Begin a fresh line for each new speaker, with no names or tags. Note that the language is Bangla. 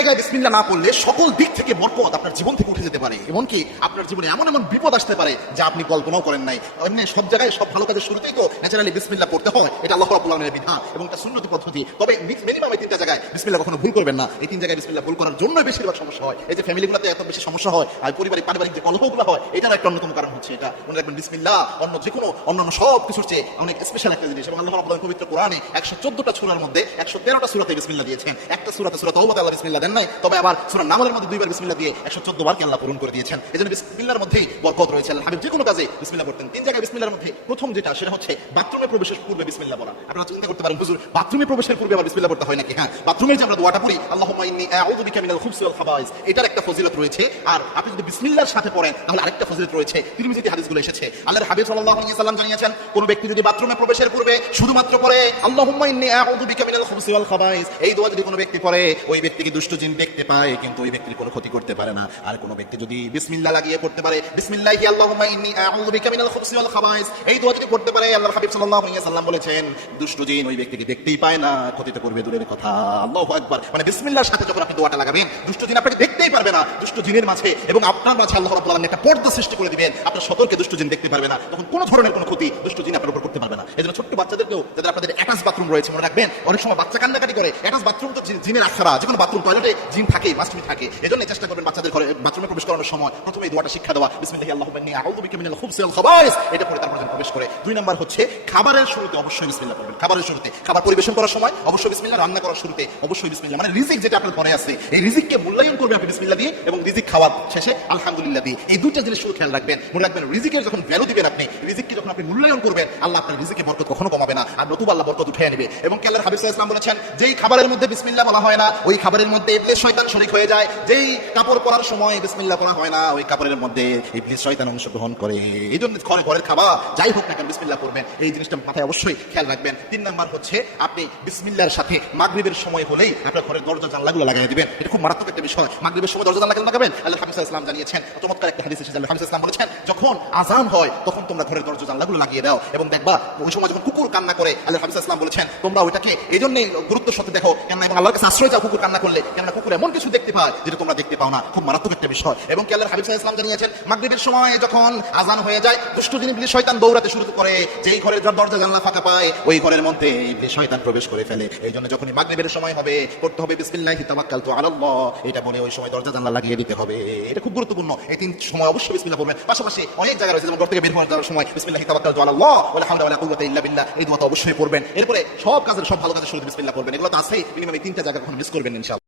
জায়গায় বিসমিল্লা না পড়লে সকল দিক থেকে বরকত আপনার জীবন থেকে উঠে যেতে পারে। এমনকি আপনার জীবনে এমন এমন বিপদ আসতে পারে যা আপনি কল্পনাও করেন নাই। এমনি সব জায়গায় সব ভালো কাজের শুরুতেই তো ন্যাচারালি বিসমিল্লা পড়তে হয়। এটা আল্লাহ রাব্বুল বিধান এবং এটা সুন্নতি পদ্ধতি। তবে মিনিমাম এই তিনটা জায়গায় বিসমিল্লা কখনো ভুল করবেন না। এই তিন জায়গায় বিসমিল্লা ভুল করার জন্য বেশিরভাগ সমস্যা হয়। এই যে ফ্যামিলিগুলোতে এত বেশি সমস্যা হয় আর পরিবারের পারিবারিক যে কলহগুলো হয় এটার একটা অন্যতম কারণ হচ্ছে এটা। মনে রাখবেন বিসমিল্লা অন্য যে কোনো অন্যান্য সব কিছুর চেয়ে অনেক স্পেশাল একটা জিনিস এবং আল্লাহ রাব্বুল পবিত্র কোরআনে একশো চোদ্দটা সূরার মধ্যে একশো তেরোটা সূরাতে বিসমিল্লা দিয়েছেন। একটা সূরাতে সূরা তওবাতে আল্লাহ বিসমিল্লা দেন নাই, তবে আবার সূরা নামলের মধ্যে দুইবার বিসমিল্লা দিয়ে একশো চোদ্দ বার আল্লাহ পূরণ করে দিয়েছেন। এই জন্য বিসমিল্লার মধ্যেই বরকত রয়েছে। আল্লাহ হাবিব যে কোনো কাজে বিসমিল্লা পড়তেন। তিন জায়গায় বিসমিল্লার মধ্যে প্রথম যেটা, সেটা হচ্ছে বাথরুমে প্রবেশের পূর্বে বিসমিল্লা বলা আপনারা চিন্তা করতে পারেন, হুজুর, বাথরুমে প্রবেশের পূর্বে আবার বিসমিল্লা পড়তে হয় নাকি? হ্যাঁ বাথরুমে যে আমরা দোয়াটা পড়ি, আল্লাহুম্মা ইন্নী আউযু বিকা মিনাল খুবসি খাবাইস এটার একটা ফজিলত রয়েছে। আর আপনি যদি বিসমিল্লাহর সাথে পড়েন, তাহলে আরেকটা ফজিলত রয়েছে। তিরমিজিতে হাদিসগুলো এসেছে। আল্লাহর হাবিব সাল্লাল্লাহু আলাইহি সাল্লাম জানিয়েছেন, কোন ব্যক্তি যদি বাথরুমে প্রবেশের পূর্বে শুধুমাত্র পড়ে, আল্লাহুম্মা ইন্নী আউযু বিকা মিনাল খুবসি খাবাইস এই দোয়া যদি কোনো ব্যক্তি পড়ে, ওই ব্যক্তিকে দুষ্ট জিন দেখতে পায়, কিন্তু ওই ব্যক্তির কোনো ক্ষতি করতে পারে না। আর কোনো ব্যক্তি যদি বিসমিল্লাহ লাগিয়ে পড়তে পারে, বিসমিল্লাহি আল্লাহুম্মা ইন্নী আউযু বিকা মিনাল খুবসি ওয়াল খাবাইস, এই দোয়া যদি পড়তে পারে, আল্লাহর হাবিব সাল্লাল্লাহু আলাইহি সাল্লাম বলেছেন, দুষ্ট জিন ওই ব্যক্তিকে দেখতেই পায় না, ক্ষতি তো করবে দূরের কথা। আল্লাহু আকবার। মানে বিসমিল্লাহর সাথে যখন আপনি দোয়াটা লাগাবেন, দুষ্ট জিন আপনাকে দেখতেই পারবে না। দুষ্ট জিনের মাঝে এবং আপনার মাঝে আল্লাহ রাব্বুল আলামিন একটা পর্দা সৃষ্টি করে দিবেন। আপনার সতর্কে দুষ্ট জিন দেখতে পারবে না। তখন কোনো ধরনের কোনো ক্ষতি দুষ্ট জিন আপনার উপর করতে পারবে না। এজন্য ছোট্ট বাচ্চাদেরকেও, যাদের আপনাদের অ্যাটাচ বাথরুম রয়েছে, মনে রাখবেন, অনেক সময় বাচ্চা কান্নাকাটি করে অ্যাটাচ বাথরুম তো জিনের আখড়া যে কোনো বাথরুম টয়লেটে জিন থাকে মাস্টমি থাকে। এজন্য চেষ্টা করবেন বাচ্চাদের ঘরে বাথরুমে প্রবেশ করানোর সময়। প্রথমে দোয়াটা শিক্ষা দেওয়া। বিসমিল্লাহি আল্লাহুম্মা ইন্নী বিকা মিনাল খুবসি ওয়াল খাবাইস। এটা পরে তারপর যেন প্রবেশ করে। দুই নাম্বার হচ্ছে, খাবারের শুরুতে অবশ্যই বিসমিল্লাহ পড়বেন। খাবারের শুরুতে। খাবার পরিবেশন করার সময় অবশ্যই বিসমিল্লাহ, রান্না করার শুরুতে অবশ্যই বিসমিল্লাহ। মানে রিজিক যেটা আপনার পরে আছে, এই রিজিককে মূল্যায়ন করবে আপনি বিসমিল্লাহ দিয়ে এবং রিজিক খাওয়ার শেষে আলহামদুলিল্লাহ দিয়ে। এই দুইটা জিনিস শুধু খেয়াল রাখবেন। মনে রাখবেন, রিজিকের যখন ভ্যালু দিবেন আপনি, রিজিককে যখন আপনি মূল্যায়ন করবেন, আল্লাহ আপনার রিজিকে বরকত কখনো কমাবে না। আর নতুবা আল্লাহ বরকত উঠিয়ে নেবে। এবং কেল্লার হাবিব ওয়াসাল্লাম বলেছেন, যেই খাবারের মধ্যে বিসমিল্লাহ বলা হয় না, ওই খাবারের মধ্যে ইবলিস শয়তান শরীক হয়ে যায়। যেই কাপড় পরার সময় বিসমিল্লাহ পরা হয় না, ওই কাপড়ের মধ্যে ইবলিস শয়তান অংশগ্রহণ করে। এই জন্য ঘরে ঘরের খাবার, যাই হোক না কেন বিসমিল্লাহ করবেন এই জিনিসটা মাথায় অবশ্যই খেয়াল রাখবেন। তিন নাম্বার হচ্ছে, আপনি বিসমিল্লাহর সাথে মাগরিবের সময় হলেই আপনার ঘরের দরজা জানলাগুলো লাগাই দিবেন। এটা খুব মারাত্মক একটা বিষয়। মাগরিবের সময় দরজা জানলা লাগাবেন? আল্লাহ হাফিজ ইসলাম জানিয়েছেন, চমৎকার একটা হাদিস এসেছে। আল্লাহ হাফিজ ইসলাম বলেছেন, যখন আজান হয়, তখন তোমরা ঘরের দরজা জানলাগুলো লাগিয়ে দাও এবং দেখবা, ওই সময় যখন কুকুর কান্না করে, আল্লাহ হাফিজ ইসলাম বলেছেন, তোমরা ওইটাকে এই জন্যই গুরুত্বের সাথে দেখো। কেন এবং আল্লাহর কাছে আশ্রয় যাও কুকুর কান্না করলে। কেন কুকুর এমন কিছু দেখতে পায় যেটা তোমরা দেখতে পাও না। খুব মারাত্মক একটা বিষয়। এবং কি আল্লাহর হাবিব আলাইহি জানিয়েছেন, মাগরিবের সময় যখন আজান হয়ে যায়, দুষ্ট জিনিস ইবলিস শয়তান দৌড়াতে শুরু করে, যেই ঘরের দরজা জানলা ফাঁকা পায়, ওই ঘরের মধ্যে শয়তান প্রবেশ করে ফেলে। এই জন্য যখনই মাগরিবের সময় হবে করতে হবে, বিসমিল্লাহি, তাওয়াক্কালতু আলাল্লাহ, এটা বলে ওই সময় দরজা জানলা লাগিয়ে দিতে হবে। এটা খুব গুরুত্বপূর্ণ। এই তিন সময় অবশ্যই বিসমিল্লাহ পড়বেন। পাশাপাশি অনেক জায়গা রয়েছে, যেমন ঘর থেকে বের হওয়ার যাওয়ার সময় বিসমিল্লাহি, তাওয়াক্কালতু আলাল্লাহ, ওয়ালা হাওলা ওয়ালা কুওয়াতা ইল্লা বিল্লাহ, এই দোয়া তো অবশ্যই পড়বেন। এরপরে সব কাজের, সব ভালো কাজের শুরুতে বিসমিল্লাহ পড়বেন। এগুলো তো আছেই মিনিমাম এই তিনটা জায়গা কখনো মিস করবেন ইনশাআল্লাহ।